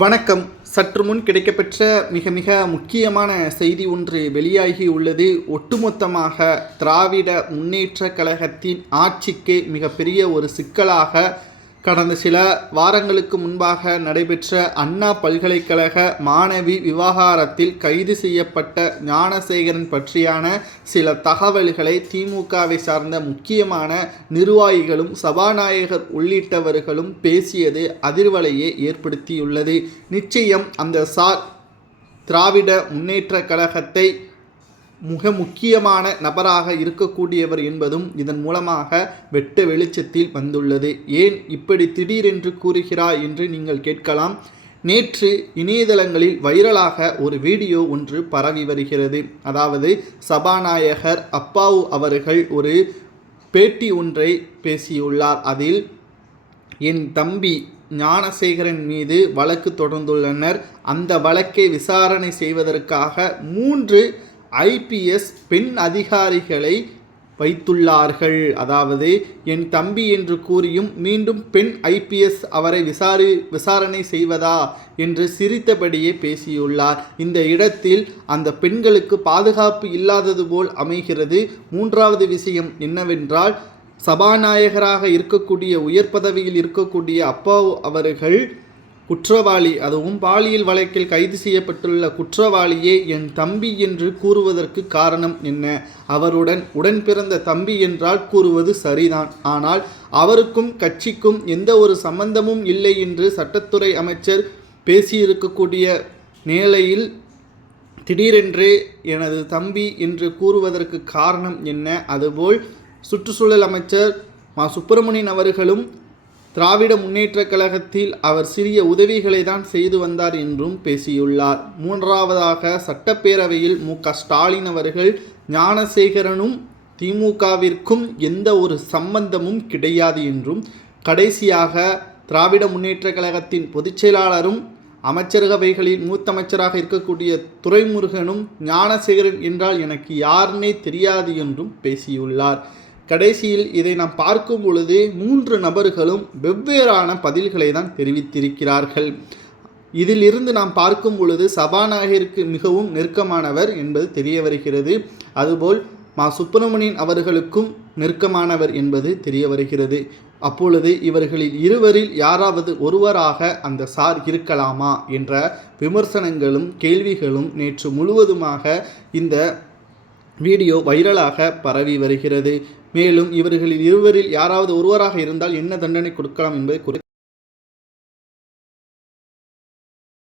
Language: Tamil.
வணக்கம். சற்று முன் கிடைக்கப்பெற்ற மிக முக்கியமான செய்தி ஒன்று வெளியாகி உள்ளது. ஒட்டுமொத்தமாக திராவிட முன்னேற்றக் கழகத்தின் ஆட்சிக்கு மிகப்பெரிய ஒரு சிக்கலாக கடந்த சில வாரங்களுக்கு முன்பாக நடைபெற்ற அண்ணா பல்கலைக்கழக மாணவி விவகாரத்தில் கைது செய்யப்பட்ட ஞானசேகரன் பற்றியான சில தகவல்களை திமுகவை சார்ந்த முக்கியமான நிர்வாகிகளும் சபாநாயகர் உள்ளிட்டவர்களும் பேசியது அதிர்வலையை ஏற்படுத்தியுள்ளது. நிச்சயம் அந்த திராவிட முன்னேற்றக் கழகத்தை முக்கியமான நபராக இருக்கக்கூடியவர் என்பதும் இதன் மூலமாக வெட்ட வெளிச்சத்தில் வந்துள்ளது. ஏன் இப்படி திடீரென்று கூறுகிறார் என்று நீங்கள் கேட்கலாம். நேற்று இணையதளங்களில் வைரலாக ஒரு வீடியோ ஒன்று பரவி வருகிறது. அதாவது சபாநாயகர் அப்பாவு அவர்கள் ஒரு பேட்டி ஒன்றை பேசியுள்ளார். அதில் என் தம்பி ஞானசேகரன் மீது வழக்கு தொடர்ந்துள்ளனர். அந்த வழக்கை விசாரணை செய்வதற்காக 3 IPS பெண் அதிகாரிகளை வைத்துள்ளார்கள். அதாவது என் தம்பி என்று கூறியும் மீண்டும் பெண் IPS அவரை விசாரணை செய்வதா என்று சிரித்தபடியே பேசியுள்ளார். இந்த இடத்தில் அந்த பெண்களுக்கு பாதுகாப்பு இல்லாதது போல் அமைகிறது. மூன்றாவது விஷயம் என்னவென்றால், சபாநாயகராக இருக்கக்கூடிய உயர் பதவியில் இருக்கக்கூடிய அப்பாவு அவர்கள் குற்றவாளி, அதுவும் பாலியல் வழக்கில் கைது செய்யப்பட்டுள்ள குற்றவாளியே என் தம்பி என்று கூறுவதற்கு காரணம் என்ன? அவருடன் உடன் பிறந்த தம்பி என்றால் கூறுவது சரிதான். ஆனால் அவருக்கும் கட்சிக்கும் எந்த ஒரு சம்பந்தமும் இல்லை என்று சட்டத்துறை அமைச்சர் பேசியிருக்கக்கூடிய நிலையில் திடீரென்று எனது தம்பி என்று கூறுவதற்கு காரணம் என்ன? அதுபோல் சுற்றுச்சூழல் அமைச்சர் சுப்பிரமணியன் அவர்களும் திராவிட முன்னேற்றக் கழகத்தில் அவர் சிறிய உதவிகளை தான் செய்து வந்தார் என்றும் பேசியுள்ளார். மூன்றாவதாக சட்டப்பேரவையில் ஸ்டாலின் அவர்கள் ஞானசேகரனும் திமுகவிற்கும் எந்த ஒரு சம்பந்தமும் கிடையாது என்றும், கடைசியாக திராவிட முன்னேற்றக் கழகத்தின் பொதுச்செயலாளரும் அமைச்சரவைகளில் மூத்த அமைச்சராக இருக்கக்கூடிய துரைமுருகனும் ஞானசேகரன் என்றால் எனக்கு யாருன்னே தெரியாது என்றும் பேசியுள்ளார். கடைசியில் இதை நாம் பார்க்கும் பொழுது 3 நபர்களும் வெவ்வேறான பதில்களை தான் தெரிவித்திருக்கிறார்கள். இதிலிருந்து நாம் பார்க்கும் பொழுது சபாநாயகருக்கு மிகவும் நெருக்கமானவர் என்பது தெரிய வருகிறது. அதுபோல் சுப்பிரமணியன் அவர்களுக்கும் நெருக்கமானவர் என்பது தெரிய வருகிறது. அப்பொழுது இவர்களில் இருவரில் யாராவது ஒருவராக அந்த இருக்கலாமா என்ற விமர்சனங்களும் கேள்விகளும் நேற்று முழுவதுமாக இந்த வீடியோ வைரலாக பரவி வருகிறது. மேலும் இவர்களில் இருவரில் யாராவது ஒருவராக இருந்தால் என்ன தண்டனை கொடுக்கலாம் என்பதை